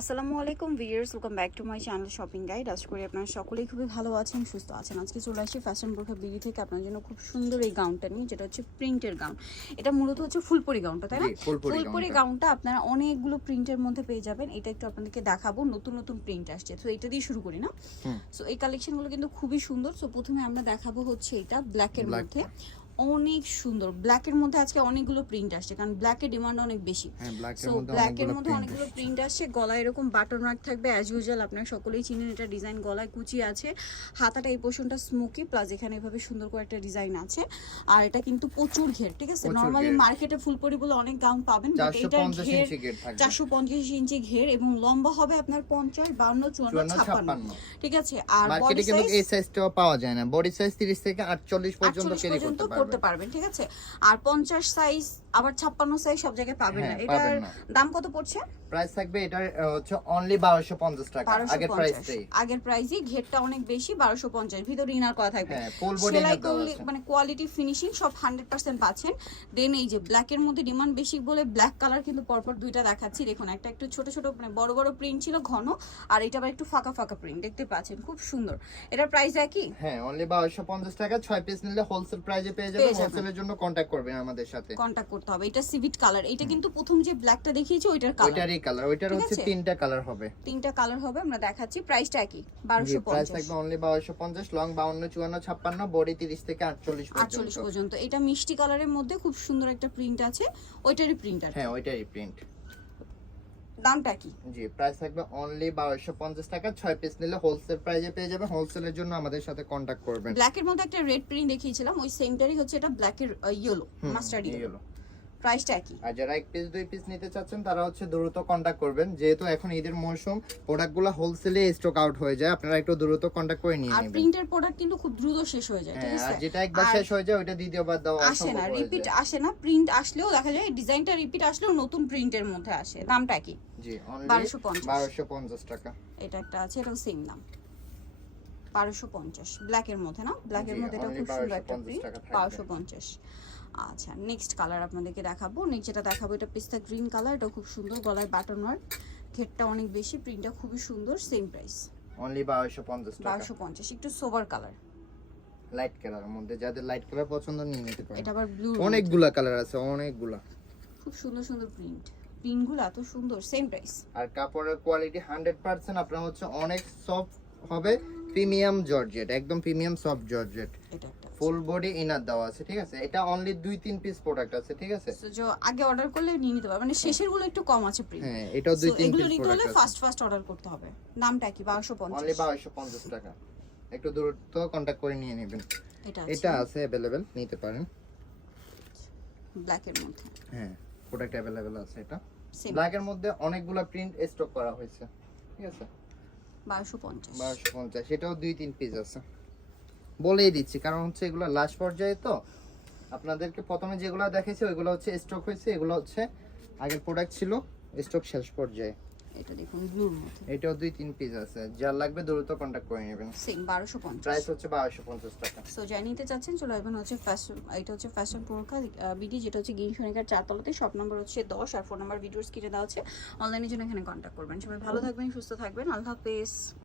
আসসালামু আলাইকুম viewers welcome back to my channel shopping guide আশা করি আপনারা সকলেই খুবই ভালো আছেন সুস্থ আছেন। আজকে চলে আসি ফ্যাশন বোরখা বিডি থেকে আপনার জন্য খুব সুন্দর এই গাউনটা নিয়ে যেটা হচ্ছে প্রিন্টের গাউন এটা মূলত হচ্ছে ফুলপরি গাউনটা তাই না? ফুলপরি। গাউনটা আপনারা অনেকগুলো প্রিন্টের মধ্যে পেয়ে যাবেন। এটা একটু আপনাদেরকে দেখাবো নতুন নতুন প্রিন্ট আসছে। তো এটা দিয়ে শুরু করি না। সো এই কালেকশনগুলো কিন্তু খুবই সুন্দর। সো প্রথমে আমরা দেখাবো হচ্ছে এটা ব্ল্যাকের মধ্যে। অনেক সুন্দর। ব্ল্যাকের মধ্যে আজকে অনেকগুলো প্রিন্ট আসছে কারণ ব্ল্যাকের ডিমান্ড অনেক বেশি। সো মধ্যে ব্ল্যাকের অনেকগুলো মধ্যে অনেকগুলো প্রিন্ট আসছে। গলায় এরকম বাটন মার্ক থাকবে অ্যাজ ইউজুয়াল আপনারা সকলেই চিনেন এটা ডিজাইন গলায় কুচি আছে। হাতাটা এই পোর্শনটা স্মোকি প্লাস এখানে এভাবে সুন্দর করে একটা ডিজাইন আছে। আর এটা কিন্তু প্রচুর ঘের ঠিক আছে? নর্মালি। মার্কেটে ফুলপরি বলে অনেক দাম পাবেন বাট পঞ্চাশ ঘের চারশো পঞ্চাশ ইঞ্চি ঘের এবং লম্বা হবে আপনার পঞ্চাশ বাউন্ন চুয়ান্ন ছাপ্পান্ন। ঠিক আছে? আর বডি সাইজ এই সাইজটাও পাওয়া যায় না। বডি সাইজ 30 থেকে 48 পর্যন্ত ক্যারি পর্যন্ত করতে করতে পারবেন ঠিক আছে? আর পঞ্চাশ সাইজ আবার ছাপ্পান্ন সাইজ সব জায়গায় পাবেন না। হ্যাঁ, এটার দাম কত পড়ছে? প্রাইস থাকবে এটার হচ্ছে অনলি 1250 টাকা। আগের প্রাইসটাই আগের প্রাইসই ঘেরটা অনেক বেশি বারোশো পঞ্চাশ। ভিতরে ইনার করা থাকবে। হ্যাঁ সেলাই করলে মানে কোয়ালিটি ফিনিশিং সব হান্ড্রেড পার্সেন্ট পাচ্ছেন। দেন এই যে ব্ল্যাকের মধ্যে ডিমান্ড বেশি বলে ব্ল্যাক কালার কিন্তু পরপর দুইটা দেখাচ্ছি। দেখুন একটা একটু ছোট ছোট মানে বড় বড় প্রিন্ট ছিল ঘন আর এটা আবার একটু ফাঁকা ফাঁকা প্রিন্ট দেখতে পাচ্ছেন খুব সুন্দর। এটার প্রাইস একই? হ্যাঁ অনলি 1250 টাকা। 6 পিস নিলে হোলসেল যাবেন। পেয়ে যাবেন। হোলসেলের জন্য কন্টাক্ট করবেন আমাদের সাথে। কন্টাক্ট করতে হবে। এটা সিভিট কালার এটা কিন্তু প্রথম যে ব্ল্যাকটা দেখিয়েছি ওইটার কালার ওইটারই কালার ওইটার হচ্ছে তিনটা কালার হবে। তিনটা কালার হবে আমরা দেখাচ্ছি। প্রাইসটা একই জি বারোশো প্রাইস পঞ্চাশ। থাকবে অনলি 1250 লং 52 54 56 বডি 30 থেকে 48 আটচল্লিশ পর্যন্ত। পর্যন্ত। এটা মিষ্টি কালারের মধ্যে খুব সুন্দর একটা প্রিন্ট আছে। ওইটারই প্রিন্ট আর হ্যাঁ ওইটারই প্রিন্ট দামটা কি জি প্রাইস থাকবে অনলি বারোশো পঞ্চাশ টাকা। ছয় পিস নিলে হোলসেল প্রাইজে পেয়ে যাবেন হোলসেলের জন্য আমাদের সাথে কন্ট্যাক্ট করবেন। ব্ল্যাকের মধ্যে একটা রেড প্রিন্ট দেখিয়েছিলাম। ওই সেমটারই হচ্ছে এটা ব্ল্যাকের ইয়েলো হুম, মাস্টার্ড ইয়েলো। প্রাইসটা একই। আর যারা এক পিস দুই পিস নিতে চাচ্ছেন তারা হচ্ছে দ্রুত কন্ট্যাক্ট করবেন। যেহেতু এখন ঈদের মৌসুম প্রোডাক্টগুলো হোলসেলে স্টক আউট হয়ে যায়। আপনারা একটু দ্রুত কন্ট্যাক্ট করে নিয়ে আর প্রিন্টের প্রোডাক্ট কিন্তু খুব দ্রুত শেষ হয়ে যায় ঠিক হ্যাঁ আছে? যেটা একবার শেষ হয়ে যায় ওইটা দ্বিতীয়বার দেওয়া আসে না রিপিট আসে না প্রিন্ট আসলেও দেখা যায় ডিজাইনটা রিপিট আসলেও নতুন প্রিন্টের মধ্যে আসে। দামটা কি জি 1250 বারোশো পঞ্চাশ। টাকা। এটা একটা আছে এটাও সেম দাম। বারোশো পঞ্চাশ। ব্ল্যাকের মধ্যে না? ব্ল্যাকের জি, মধ্যে এটা খুব সুন্দর একটা প্রিন্ট টাকা থাকবে। বারোশো পঞ্চাশ। আচ্ছা নেক্সট কালার আপনাদেরকে দেখাবো। নেক্সট যেটা দেখাবো এটা পিস্তা গ্রিন কালার এটা খুব সুন্দর গলায় বাটন ওয়ার্ক ঘেরটা অনেক বেশি প্রিন্টটা খুবই সুন্দর সেম প্রাইস অনলি বারোশো পঞ্চাশ টাকা। বারোশো পঞ্চাশ একটু সোভার কালার লাইট কালারের মধ্যে যাদের লাইট কালার পছন্দ নিয়ে নিতে পারেন। এটা আবার ব্লু অনেকগুলা কালার আছে অনেকগুলা। খুব সুন্দর সুন্দর প্রিন্ট প্রিন্টগুলো এত সুন্দর সেম প্রাইস আর কাপড়ের কোয়ালিটি হান্ড্রেড পার্সেন্ট আপনার হচ্ছে অনেক সফট হবে প্রিমিয়াম জর্জেট একদম প্রিমিয়াম সফট জর্জেট এটা। ফুল বডি ইনার দেওয়া আছে ঠিক আছে? এটা অনলি দুই তিন পিস প্রোডাক্ট আছে ঠিক আছে? যে আগে অর্ডার করলে নিয়ে নিতে পারবে। মানে শেষেরগুলো একটু কম আছে প্রিন্ট হ্যাঁ এটাও দুই তিন পিস হলে প্রোডাক্ট আছে। ফার্স্ট ফার্স্ট অর্ডার করতে হবে। দামটা কি? বারোশো অনলি পঞ্চাশ বারোশো পঞ্চাশ টাকা। একটু দ্রুত কন্ট্যাক্ট করে নিয়ে নেবেন। এটা এটা আছে অ্যাভেলেবেল নিতে পারেন। ব্ল্যাকের মধ্যে। হ্যাঁ প্রোডাক্ট অ্যাভেলেবেল আছে এটা। সেম ব্ল্যাকের মধ্যে অনেকগুলা প্রিন্ট স্টক করা হয়েছে ঠিক আছে? বারোশো পঞ্চাশ। বারোশো পঞ্চাশ এটাও দুই তিন পিস আছে। বলেই দিচ্ছি কারণ হচ্ছে এগুলো লাস্ট পর্যায়ে তো আপনাদেরকে প্রথমে যেগুলো দেখেছি ওইগুলো হচ্ছে স্টক হয়েছে এগুলো হচ্ছে আগের প্রোডাক্ট ছিল স্টক শেষ পর্যায়ে। এটা দেখুন ব্লুর মধ্যে এটাও দুই তিন পিস আছে যার লাগবে দ্রুত কন্ট্যাক্ট করে নেবেন। সেম প্রাইস হচ্ছে বারোশো পঞ্চাশ টাকা। সো যাই নিতে চাচ্ছেন চলে আসবেন হচ্ছে ফ্যাশন এটা হচ্ছে ফ্যাশন বিডি যেটা হচ্ছে গিন সনিকার চারতলাতে শপ নম্বর হচ্ছে দশ আর ফোন নাম্বার ভিডিওস কিনে দেওয়া হচ্ছে অনলাইনের জন্য এখানে কন্ট্যাক্ট করবেন। সবাই ভালো থাকবেন সুস্থ থাকবেন। আল্লাহ হাফেজ।